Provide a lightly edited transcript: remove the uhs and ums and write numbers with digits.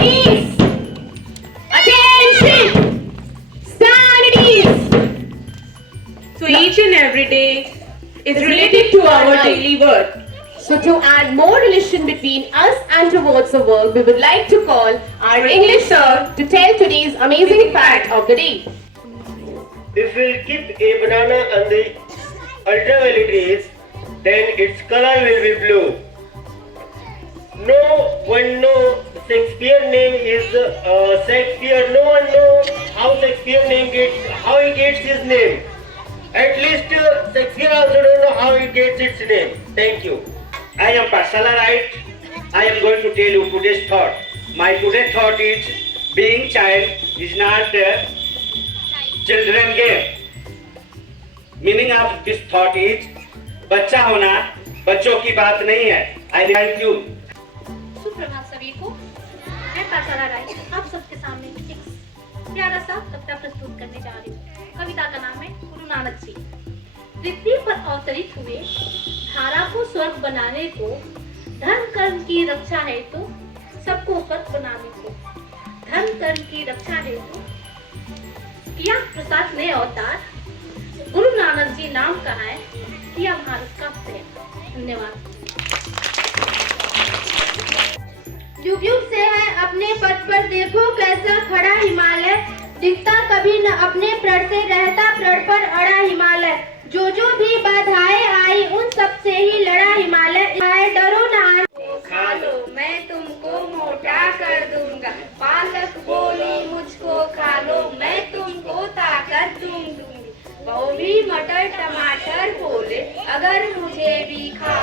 Ladies, attention! Stand at ease! So each and every day is related to our daily work. So to add more relation between us and towards the work, we would like to call our English sir to tell today's amazing fact of the day. If we keep a banana on the ultraviolet rays, then its color will be blue. No one knows Shakespeare name is Shakespeare. No one knows how Shakespeare how he gets his name. At least Shakespeare also don't know how he gets its name. Thank you. I am Pathshala Nxg. I am going to tell you today's thought. My today's thought is being child is not a children game. Meaning of this thought is बच्चा होना बच्चों की बात नहीं है. I thank you. सुप्रभात सभी को. मैं पाठशाला राय आप सबके सामने एक प्यारा सा कविता प्रस्तुत करने जा रही हूँ. कविता का नाम है गुरु नानक जी. पृथ्वी पर अवतरित हुए, धारा को स्वर्ग बनाने को, धर्म कर्म की रक्षा है तो सबको स्वर्ग बनाने को, धर्म कर्म की रक्षा है तो किया प्रसाद ने अवतार, गुरु नानक जी नाम कहा है, किया भारत का प्रेम. धन्यवाद. युग युग से है अपने पथ पर, देखो कैसा खड़ा हिमालय, दिखता कभी न अपने प्रण से, रहता प्रण पर अड़ा हिमालय. जो भी बाधाएं आई उन सब से ही लड़ा हिमालय. डरो न खा लो मैं तुमको मोटा कर दूंगा, पालक बोली मुझको खा लो मैं तुमको ताकत दूंगी. गोभी मटर टमाटर बोले अगर मुझे भी खा